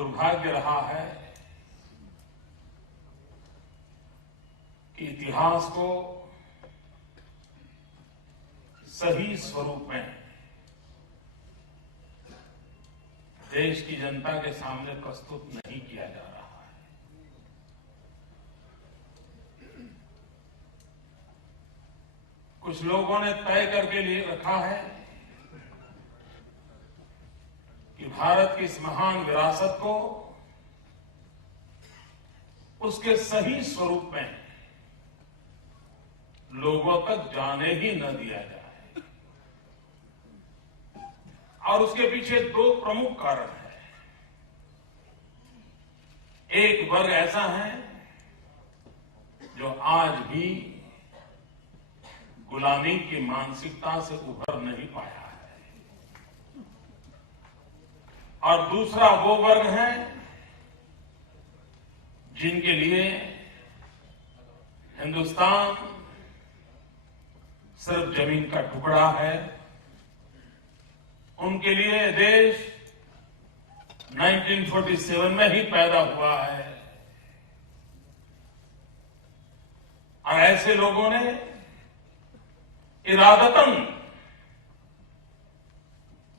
दुर्भाग्य रहा है कि इतिहास को सही स्वरूप में देश की जनता के सामने प्रस्तुत नहीं किया जा रहा है। कुछ लोगों ने तय करके लिए रखा है कि भारत की इस महान विरासत को उसके सही स्वरूप में लोगों तक जाने ही न दिया जाए। और उसके पीछे दो प्रमुख कारण हैं। एक वर्ग ऐसा है जो आज भी गुलामी की मानसिकता से उभर नहीं पाया है, और दूसरा वो वर्ग है जिनके लिए हिंदुस्तान सिर्फ जमीन का टुकड़ा है। उनके लिए देश 1947 में ही पैदा हुआ है, और ऐसे लोगों ने इरादतन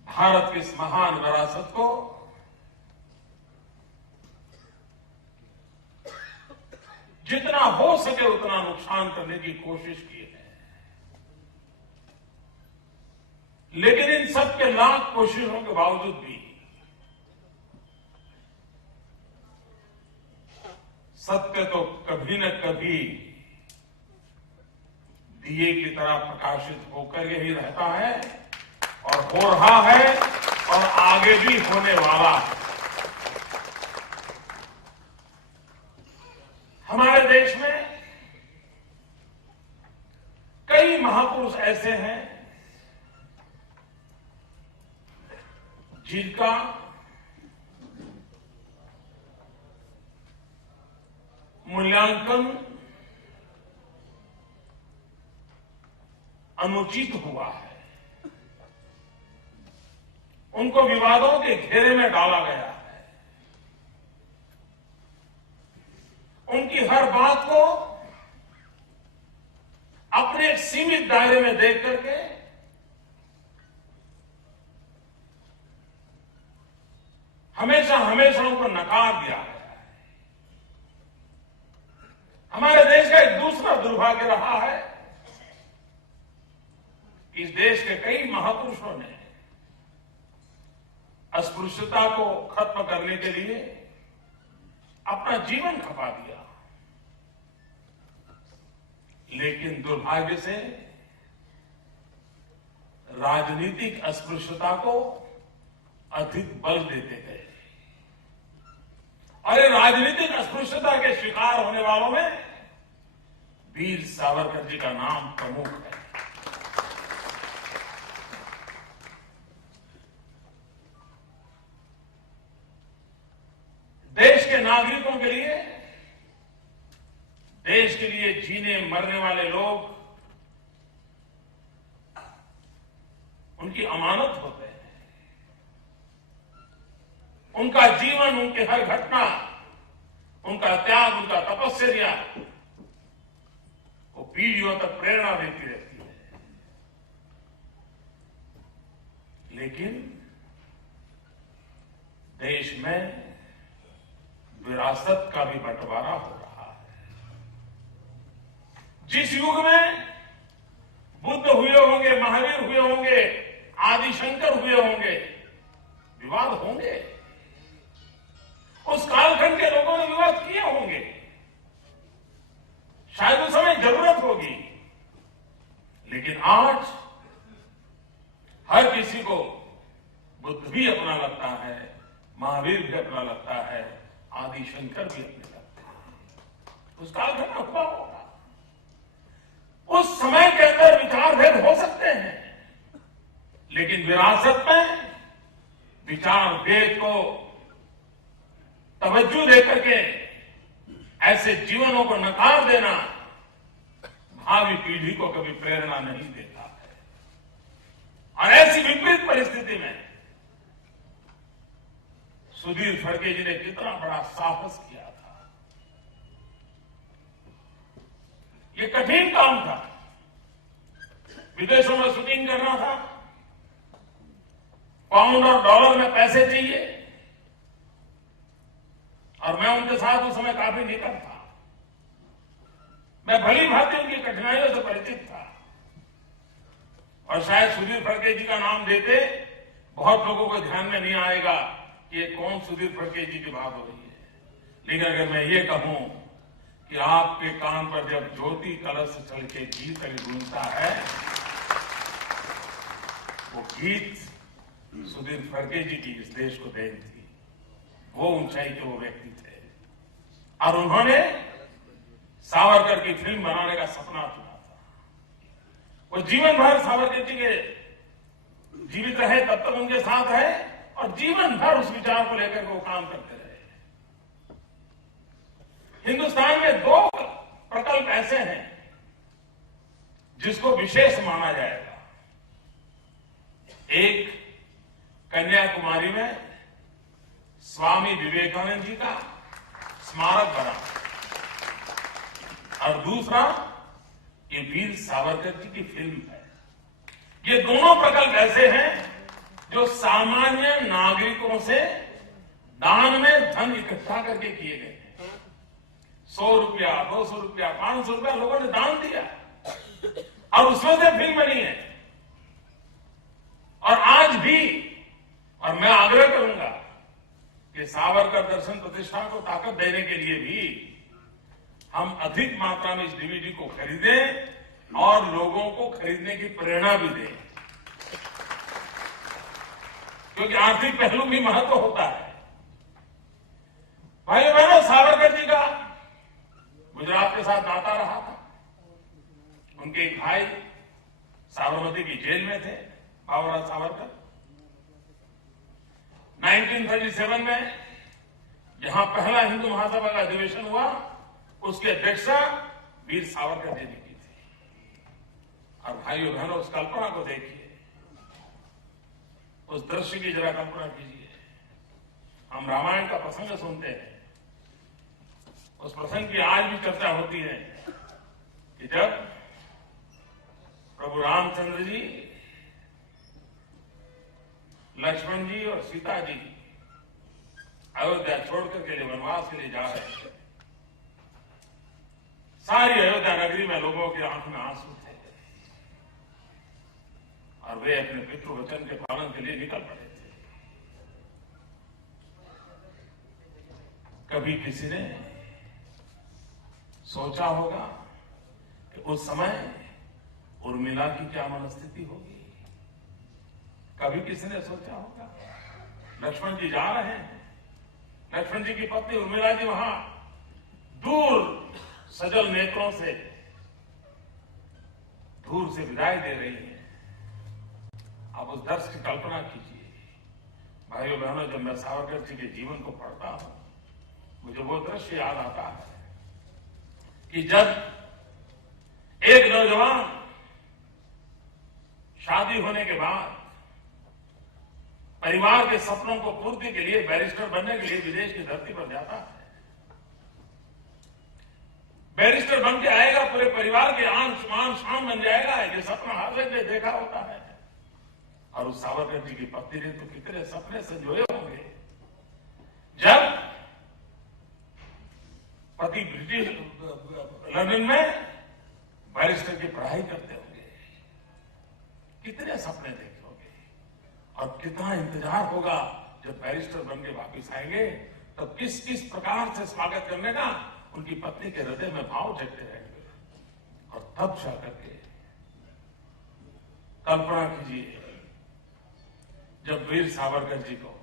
भारत की इस महान विरासत को जितना हो सके उतना नुकसान करने की कोशिश की है। लेकिन इन सब के लाख कोशिशों के बावजूद भी सत्य तो कभी न कभी दिए की तरह प्रकाशित होकर यही रहता है, और हो रहा है, और आगे भी होने वाला है। हमारे देश में कई महापुरुष ऐसे हैं जिनका मूल्यांकन अनुचित हुआ है। उनको विवादों के घेरे में डाला गया है। उनकी हर बात को अपने एक सीमित दायरे में देख करके हमेशा हमेशा उनको नकार दिया गया है। हमारे देश का एक दूसरा दुर्भाग्य रहा है कि इस देश के कई महापुरुषों ने अस्पृश्यता को खत्म करने के लिए अपना जीवन खपा दिया, लेकिन दुर्भाग्य से राजनीतिक अस्पृश्यता को अधिक बल देते गए। और राजनीतिक अस्पृश्यता के शिकार होने वालों में वीर सावरकर जी का नाम प्रमुख है। देश के नागरिकों के लिए, देश के लिए जीने मरने वाले लोग उनकी अमानत होते हैं। उनका जीवन, उनकी हर घटना, उनका त्याग, उनका तपस्या वो पीढ़ियों तक प्रेरणा देती रहती है। लेकिन देश में विरासत का भी बंटवारा हो रहा है। जिस युग में बुद्ध हुए होंगे, महावीर हुए होंगे, आदिशंकर हुए होंगे, विवाद होंगे। उस कालखंड के लोगों ने विवाद किए होंगे, शायद उस समय जरूरत होगी। लेकिन आज हर किसी को बुद्ध भी अपना लगता है, महावीर भी अपना लगता है, आदिशंकर भी अपने लगते हैं। उस कालखंड में हुआ होगा। उस समय के अंदर विचार भेद हो सकते हैं, लेकिन विरासत में विचार भेद को तवज्जो देकर के ऐसे जीवनों को नकार देना भावी पीढ़ी को कभी प्रेरणा नहीं देता है। और ऐसी विपरीत परिस्थिति में सुधीर फड़के जी ने कितना बड़ा साहस किया था। ये कठिन काम था, विदेशों में शूटिंग करना था, पाउंड और डॉलर में पैसे चाहिए, और मैं उनके साथ उस समय काफी निकट था। मैं भली भांति उनकी कठिनाइयों से परिचित था, और शायद सुधीर फड़के जी का नाम देते बहुत लोगों को ध्यान में नहीं आएगा कि ये कौन सुधीर फड़के जी की बात हो रही है। लेकिन अगर मैं ये कहूं कि आपके कान पर जब ज्योति कलश चल के गीत गूंजता है, वो गीत सुधीर फड़के जी की इस देश को देन थी। वो ऊंचाई के वो व्यक्ति थे, और उन्होंने सावरकर की फिल्म बनाने का सपना चुना था। वो जीवन भर सावरकर जी के जीवित रहे तब तक उनके साथ है, और जीवन भर उस विचार को लेकर वो काम करते रहे। हिंदुस्तान में 2 प्रकल्प ऐसे हैं जिसको विशेष माना जाएगा। एक कन्याकुमारी में स्वामी विवेकानंद जी का स्मारक बना, और दूसरा ये वीर सावरकर जी की फिल्म है। ये दोनों प्रकल्प ऐसे हैं जो सामान्य नागरिकों से दान में धन इकट्ठा करके किए गए हैं। 100 रुपया, 200 रुपया, 500 रुपया लोगों ने दान दिया, और उसमें से फिल्म बनी है। और आज भी, और मैं आग्रह करूंगा कि सावरकर दर्शन प्रतिष्ठान को ताकत देने के लिए भी हम अधिक मात्रा में इस डीवीडी को खरीदें, और लोगों को खरीदने की प्रेरणा भी दें, क्योंकि आर्थिक पहलू भी महत्व होता है। भाई बहनों, सावरकर जी का गुजरात के साथ नाता रहा था। उनके एक भाई साबरमती की जेल में थे, बाबूराव सावरकर। 1937 में जहां पहला हिंदू महासभा का अधिवेशन हुआ, उसकी अध्यक्षता वीर सावरकर जी ने की थी। और भाइयों बहनों, उस कल्पना को देखिए, उस दृश्य की जरा कल्पना कीजिए। हम रामायण का प्रसंग सुनते हैं, उस प्रसंग की आज भी चर्चा होती है कि जब प्रभु रामचंद्र जी, लक्ष्मण जी और सीता जी अयोध्या छोड़कर के लिए वनवास के लिए जा रहे थे। सारी अयोध्या नगरी में लोगों की आंख में आंसू थे, और वे अपने पितृवचन के पालन के लिए निकल पड़े थे। कभी किसी ने सोचा होगा कि उस समय उर्मिला की क्या मनस्थिति होगी? कभी किसी ने सोचा होगा? लक्ष्मण जी जा रहे हैं, लक्ष्मण जी की पत्नी उर्मिला जी वहां दूर सजल नेत्रों से दूर से विदाई दे रही है। आप उस दृश्य की कल्पना कीजिए। भाइयों बहनों, जब मैं सावरकर जी के जीवन को पढ़ता हूं, मुझे वो दृश्य याद आता है कि जब एक नौजवान शादी होने के बाद परिवार के सपनों को पूर्ति के लिए, बैरिस्टर बनने के लिए विदेश की धरती पर जाता है। बैरिस्टर बन के आएगा, पूरे परिवार के आन शान बन जाएगा, ये सपना हर व्यक्ति ने देखा होता है। और उस सावरकर जी की पत्नी ने तो कितने सपने संजोए होंगे। जब पति ब्रिटिश लंदन में बैरिस्टर की पढ़ाई करते होंगे, कितने सपने देखे होंगे, और कितना इंतजार होगा जब बैरिस्टर बन के वापिस आएंगे, तब किस किस प्रकार से स्वागत करने का उनकी पत्नी के हृदय में भाव जगते रहेंगे। और तब जाकर के कल्पना कीजिए, जब वीर सावरकर जी को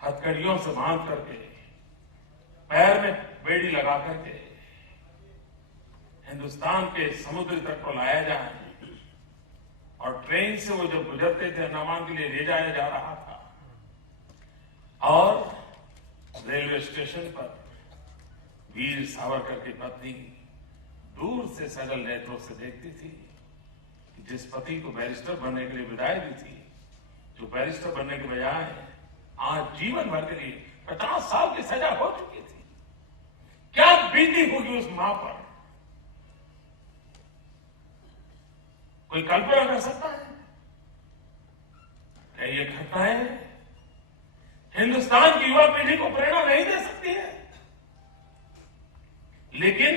हथकड़ियों से बांध करके, पैर में बेड़ी लगा करके हिंदुस्तान के समुद्री तट पर लाया जाए, और ट्रेन से वो जब गुजरते थे, अंडमान के लिए ले जाया जा रहा था, और रेलवे स्टेशन पर वीर सावरकर की पत्नी दूर से सजल नेत्रों से देखती थी कि जिस पति को बैरिस्टर बनने के लिए विदाई दी थी, जो बैरिस्टर बनने के बजाय आज जीवन भर के लिए 50 साल की सजा हो चुकी थी। क्या बीती होगी उस मां पर, कोई कल्पना कर सकता है? क्या ये घटनाएं हिंदुस्तान की युवा पीढ़ी को प्रेरणा नहीं दे सकती है? लेकिन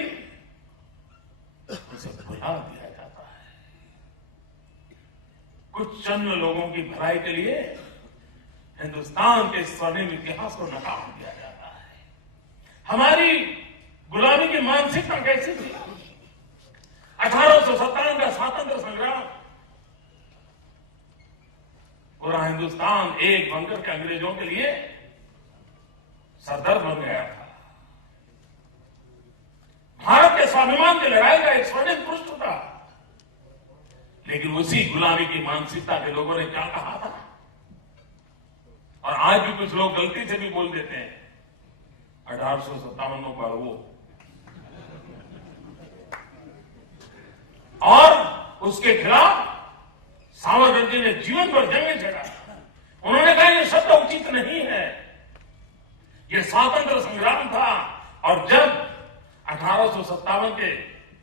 उसे भुला दिया जाता है। कुछ चंद लोगों की भलाई के लिए हिंदुस्तान के स्वर्णिम इतिहास को नकार दिया जाता है। हमारी गुलामी की मानसिकता कैसी थी? 1857 का स्वातंत्र संग्राम, पूरा हिंदुस्तान एक बनकर के अंग्रेजों के लिए सरदर्द बन गया था। भारत के स्वाभिमान की लड़ाई का एक स्वर्णिम पृष्ठ था। लेकिन उसी गुलामी की मानसिकता के लोगों ने क्या कहा था, और आज भी कुछ लोग गलती से भी बोल देते हैं 1857 में बढ़ो, और उसके खिलाफ सावरकर जी ने जीवन भर जंगें छेड़ा। उन्होंने कहा यह शब्द उचित नहीं है, यह स्वातंत्र संग्राम था। और जब 1857 के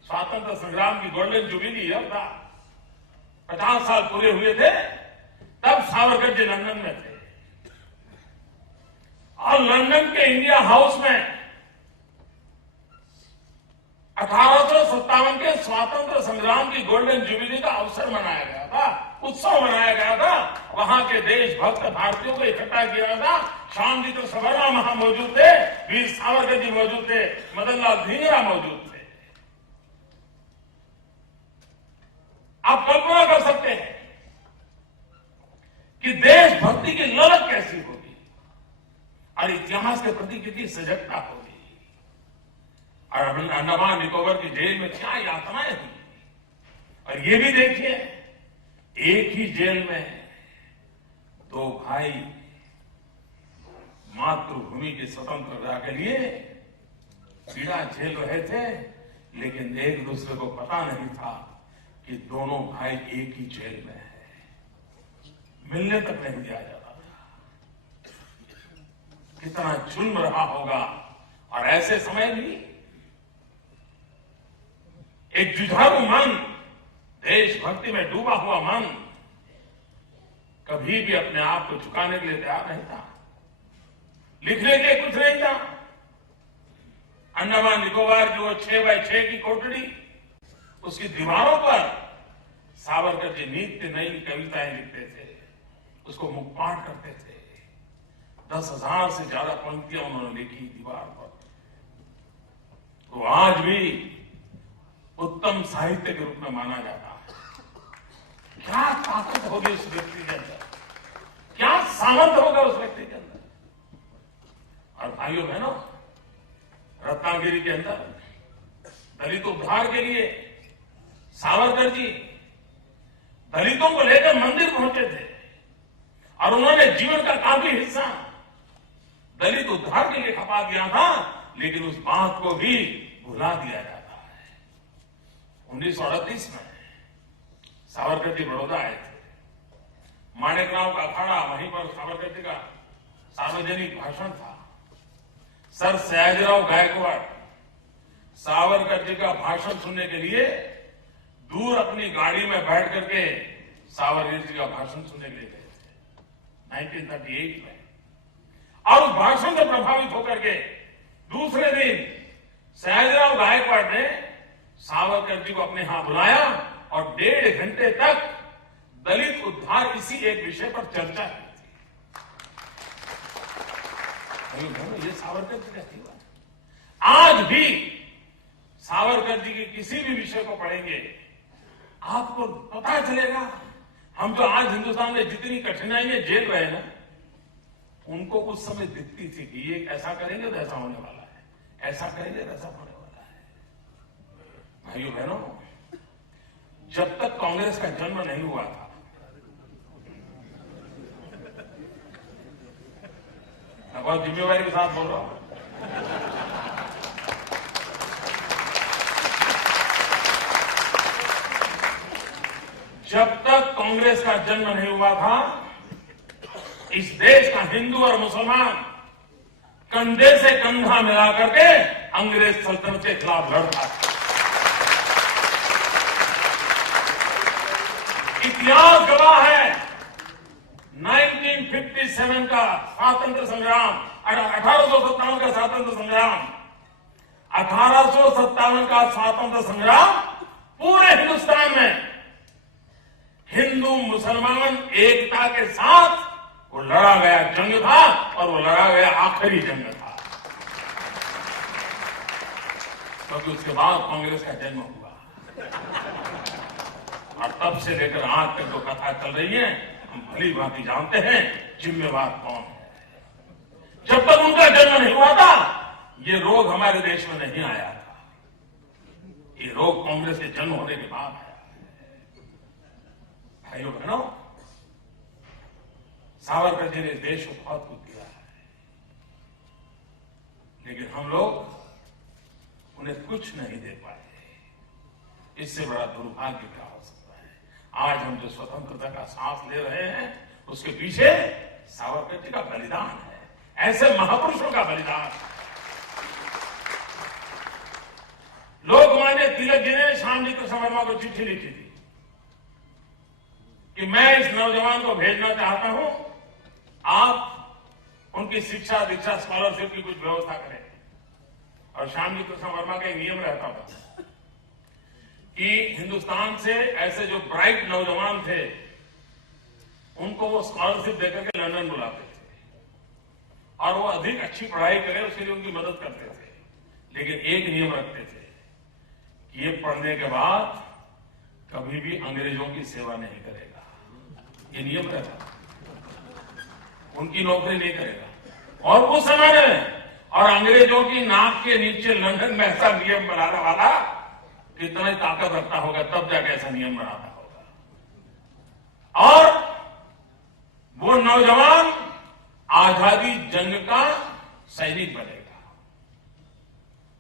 स्वातंत्र संग्राम की गोल्डन जुबली ईयर था, 50 साल पूरे हुए थे, तब सावरकर जी लंदन में थे। और लंदन के इंडिया हाउस में 1857 के स्वातंत्र संग्राम की गोल्डन जुबली का अवसर मनाया गया था, उत्सव मनाया गया था। वहां के देशभक्त भारतीयों को इकट्ठा किया गया था। श्यामजी सवर्णा वहां मौजूद थे, वीर सावरकर जी मौजूद थे, मदन लाल धिंगरा मौजूद थे। आप कल्पना कर सकते हैं कि देशभक्ति की ललक कैसी होगी और इतिहास के प्रति कितनी सजगता होगी। और अंडमान निकोबार की जेल में क्या यातनाएं हुई। और ये भी देखिए, एक ही जेल में दो भाई मातृभूमि की स्वतंत्रता के लिए पीड़ा झेल रहे थे, लेकिन एक दूसरे को पता नहीं था कि दोनों भाई एक ही जेल में है। मिलने तक नहीं दिया जाता था। कितना जुल्म रहा होगा। और ऐसे समय भी एक जुझारू मन, देशभक्ति में डूबा हुआ मन कभी भी अपने आप को झुकाने के लिए तैयार नहीं था। लिखने के लिए कुछ नहीं था। अंडमान निकोबार की वो 6x6 की कोठड़ी, उसकी दीवारों पर सावरकर जी नित्य नई कविताएं लिखते थे, उसको मुखपाठ करते थे। 10,000 से ज्यादा पंक्तियां उन्होंने लिखी दीवार पर। तो आज भी उत्तम साहित्य के रूप में माना जाता है। क्या ताकत होगी उस व्यक्ति के अंदर, क्या सामर्थ्य होगा उस व्यक्ति के अंदर। और भाइयों बहनों, रत्नागिरी के अंदर दलित उद्धार के लिए सावरकर जी दलितों को लेकर मंदिर पहुंचे थे, और उन्होंने जीवन का काफी हिस्सा दलित उद्धार के लिए खपा दिया था। लेकिन उस बात को भी भुला दिया जाता है। 1938 में सावरकर जी बड़ौदा आए थे। माणिकराव का अखाड़ा, वहीं पर सावरकर जी का सार्वजनिक भाषण था। सर सयाजीराव गायकवाड़ सावरकर जी का भाषण सुनने के लिए दूर अपनी गाड़ी में बैठ करके सावरकर जी का भाषण सुनने के लिए गए थे 1938 में। और उस भाषण से प्रभावित होकर के दूसरे दिन सयाजीराव गायकवाड़ ने सावरकर जी को अपने यहां बुलाया और 1.5 घंटे तक दलित उद्धार इसी एक विषय पर चर्चा की थी। ये सावरकर जी का जीवन। आज भी सावरकर जी के किसी भी विषय को पढ़ेंगे, आपको पता चलेगा हम जो आज हिंदुस्तान में जितनी कठिनाइयां झेल रहे हैं ना, उनको उस समय दिखती थी कि ये ऐसा करेंगे तो ऐसा होने वाला है, ऐसा करेंगे तो ऐसा होने वाला है। भाइयों बहनों, जब तक कांग्रेस का जन्म नहीं हुआ था, मैं बहुत जिम्मेवारी के साथ बोल रहा हूं, जब तक कांग्रेस का जन्म नहीं हुआ था, इस देश का हिंदू और मुसलमान कंधे से कंधा मिला करके अंग्रेज सल्तनत के खिलाफ लड़ता था। इतिहास गवाह है 1957 का स्वातंत्र संग्राम, 1857 का स्वातंत्र संग्राम, 1857 का स्वातंत्र संग्राम पूरे हिंदुस्तान में हिंदू मुसलमान एकता के साथ वो लड़ा गया जंग था और वो लड़ा गया आखिरी जंग था, क्योंकि उसके बाद कांग्रेस का जन्म हुआ और तब से लेकर आज तक जो कथा चल रही है हम भली भांति जानते हैं जिम्मेवार कौन है। जब तक उनका जन्म नहीं हुआ था ये रोग हमारे देश में नहीं आया था, ये रोग कांग्रेस के जन्म होने के बाद आया। भाइयों बहनों, सावरकर जी ने देश को बहुत कुछ दिया है, लेकिन हम लोग उन्हें कुछ नहीं दे पाए। इससे बड़ा दुर्भाग्य क्या हो सकता है। आज हम जो स्वतंत्रता का सांस ले रहे हैं उसके पीछे सावरकर जी का बलिदान है, ऐसे महापुरुषों का बलिदान है। लोकमान्य तिलक जी ने श्यामजी कृष्ण वर्मा को चिट्ठी लिखी थी कि मैं इस नौजवान को भेजना चाहता हूं, आप उनकी शिक्षा दीक्षा स्कॉलरशिप की कुछ व्यवस्था करें। और श्यामजी कृष्ण वर्मा का एक नियम रहता था कि हिंदुस्तान से ऐसे जो ब्राइट नौजवान थे उनको वो स्कॉलरशिप देकर के लंदन बुलाते थे और वो अधिक अच्छी पढ़ाई करें उसके लिए उनकी मदद करते थे, लेकिन एक नियम रखते थे कि ये पढ़ने के बाद कभी भी अंग्रेजों की सेवा नहीं करेगा। ये नियम रहता, उनकी नौकरी नहीं करेगा। और उस समय में और अंग्रेजों की नाक के नीचे लंदन में ऐसा नियम बनाने वाला कितना ही ताकत रखता होगा तब जाके ऐसा नियम बनाता होगा। और वो नौजवान आजादी जंग का सैनिक बनेगा।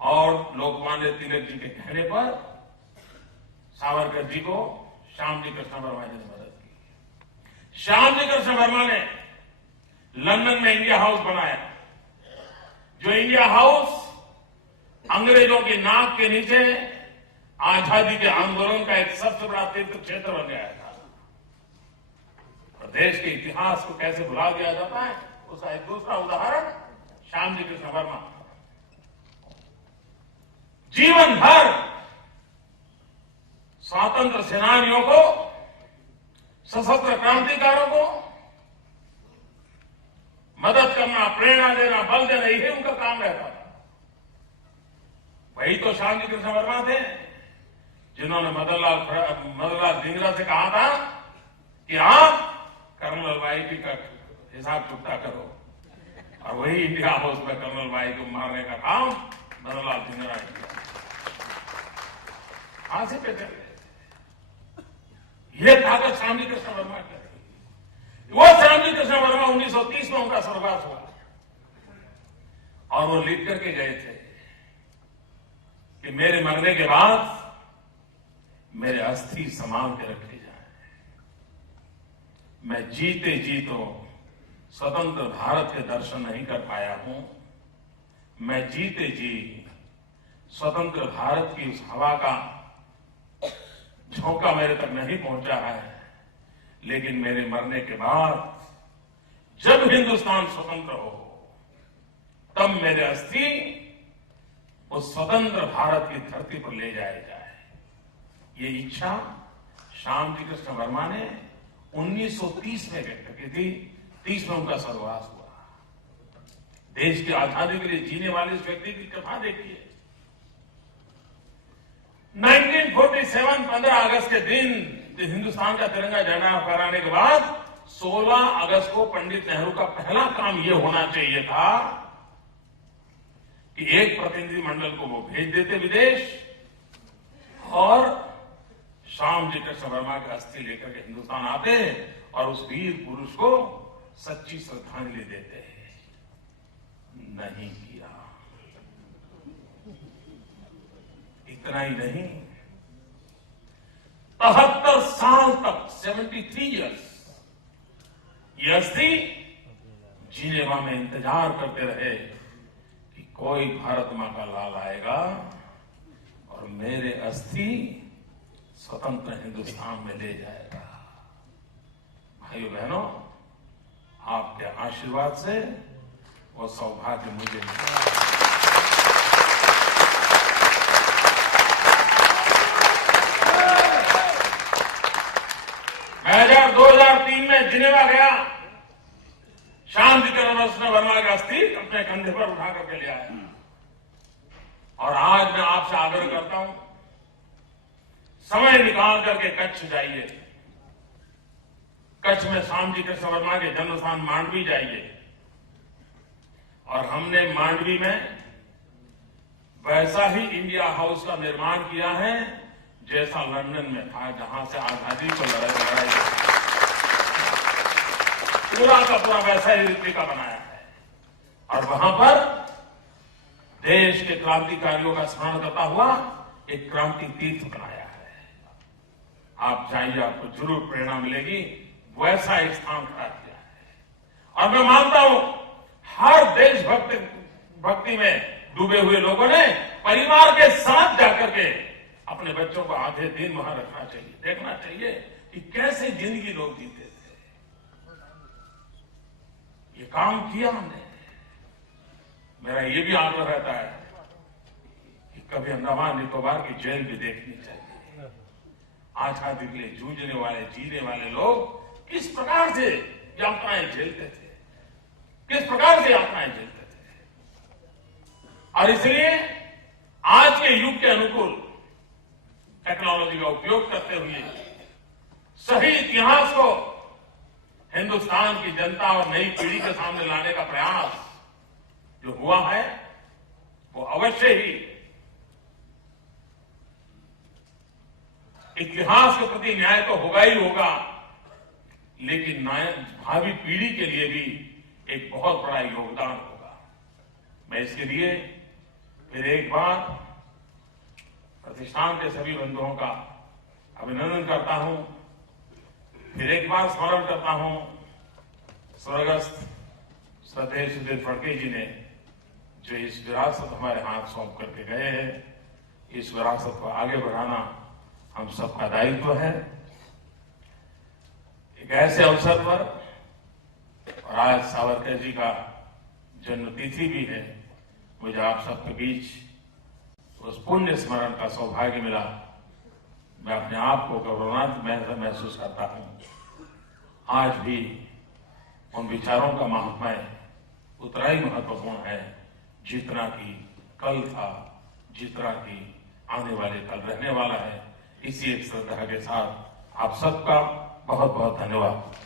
और लोकमान्य तिलक जी के कहने पर सावरकर जी को श्यामजी कृष्ण वर्मा जी ने मदद की। श्यामजी कृष्ण वर्मा ने लंदन में इंडिया हाउस बनाया, जो इंडिया हाउस अंग्रेजों की नाक के नीचे आजादी के आंदोलन का एक सबसे बड़ा तीर्थ क्षेत्र बन गया था। और देश के इतिहास को कैसे भुला दिया जाता है उसका एक दूसरा उदाहरण श्यामजी कृष्ण वर्मा। जीवन भर स्वतंत्र सेनानियों को, सशस्त्र क्रांतिकारों को मदद करना, प्रेरणा देना, बल देना, यही उनका काम रहता था। वही तो श्यामजी कृष्ण वर्मा थे जिन्होंने मदनलाल धिंगरा से कहा था कि आप कर्नल वाईपी का हिसाब चुकता करो, और वही इंडिया हाउस में कर्नल वाई को मारने का काम मदनलाल धिंगरा ने किया। फांसी पे चले ये ताकत श्यामजी कृष्ण वर्मा की। वो श्यामजी कृष्ण वर्मा 1930 में उनका स्वर्गवास हुआ और वो लिख करके गए थे कि मेरे मरने के बाद मेरे अस्थि संभाल के रखे जाए। मैं जीते जी तो स्वतंत्र भारत के दर्शन नहीं कर पाया हूं, मैं जीते जी स्वतंत्र भारत की उस हवा का झोंका मेरे तक नहीं पहुंचा है, लेकिन मेरे मरने के बाद जब हिंदुस्तान स्वतंत्र हो तब मेरे अस्थि उस स्वतंत्र भारत की धरती पर ले जाए जाए। ये इच्छा श्यामजी कृष्ण वर्मा ने 1930 में व्यक्त की थी। 30 में उनका स्वर्गवास हुआ। देश की आजादी के लिए जीने वाले इस व्यक्ति की कथा देखिए। 1947 15 अगस्त के दिन हिंदुस्तान का तिरंगा झंडा फहराने के बाद 16 अगस्त को पंडित नेहरू का पहला काम यह होना चाहिए था कि एक प्रतिनिधि मंडल को वो भेज देते विदेश और श्यामजी कृष्ण वर्मा की अस्थि लेकर के हिंदुस्तान आते और उस वीर पुरुष को सच्ची श्रद्धांजलि देते। नहीं किया। इतना ही नहीं, 73 साल तक 73 ईयर्स ये अस्थि जिनेवा में इंतजार करते रहे कि कोई भारत मां का लाल आएगा और मेरे अस्थि स्वतंत्र हिंदुस्तान में ले जाएगा। भाइयों बहनों, आपके आशीर्वाद से वो सौभाग्य मुझे मिला। मैं 2003 में जिनेवा गया, शांति कृष्ण वर्मा का अस्थि अपने कंधे पर उठा करके ले आया। और आज मैं आपसे आग्रह करता हूं, समय निकाल करके कच्छ जाइए। कच्छ में श्यामजी कृष्ण वर्मा के जन्म स्थान मांडवी जाइए। और हमने मांडवी में वैसा ही इंडिया हाउस का निर्माण किया है जैसा लंदन में था, जहां से आजादी को लड़ाई पूरा का पूरा वैसा ही रेप्लिका बनाया है। और वहां पर देश के क्रांतिकारियों का स्मरण करता हुआ एक क्रांति तीर्थ बनाया है। आप जाइए, आपको जरूर प्रेरणा मिलेगी। वैसा एक स्थान खड़ा किया है। और मैं मानता हूं हर देशभक्ति में डूबे हुए लोगों ने परिवार के साथ जाकर के अपने बच्चों को आधे दिन वहां रखना चाहिए, देखना चाहिए कि कैसे जिंदगी लोग जीते थे। ये काम किया हमने। मेरा ये भी आग्रह रहता है कि कभी अंडमान निकोबार की जेल भी देखनी चाहिए। आजादी के लिए जूझने वाले, जीने वाले लोग किस प्रकार से यातनाएं झेलते थे, किस प्रकार से यातनाएं झेलते थे। और इसलिए आज के युग के अनुकूल टेक्नोलॉजी का उपयोग करते हुए सही इतिहास को हिंदुस्तान की जनता और नई पीढ़ी के सामने लाने का प्रयास जो हुआ है वो अवश्य ही इतिहास के प्रति न्याय तो होगा ही होगा, लेकिन भावी पीढ़ी के लिए भी एक बहुत बड़ा योगदान होगा। मैं इसके लिए फिर एक बार प्रतिष्ठान के सभी बंधुओं का अभिनंदन करता हूं। फिर एक बार स्मरण करता हूं स्वर्गस्थ श्रद्धेय सुधीर फड़के जी ने जो इस विरासत हमारे हाथ सौंप करके गए हैं। इस विरासत को आगे बढ़ाना हम सबका दायित्व है। एक ऐसे अवसर पर, और आज सावरकर जी का जन्मतिथि भी है, मुझे आप सबके बीच उस पुण्य स्मरण का सौभाग्य मिला। मैं अपने आप को गौरवान्वित महसूस करता हूं। आज भी उन विचारों का महात्म्य उतना ही महत्वपूर्ण है जितना कि कल था, जितना कि आने वाले कल रहने वाला है। इसी एक श्रद्धा के साथ आप सबका बहुत बहुत धन्यवाद।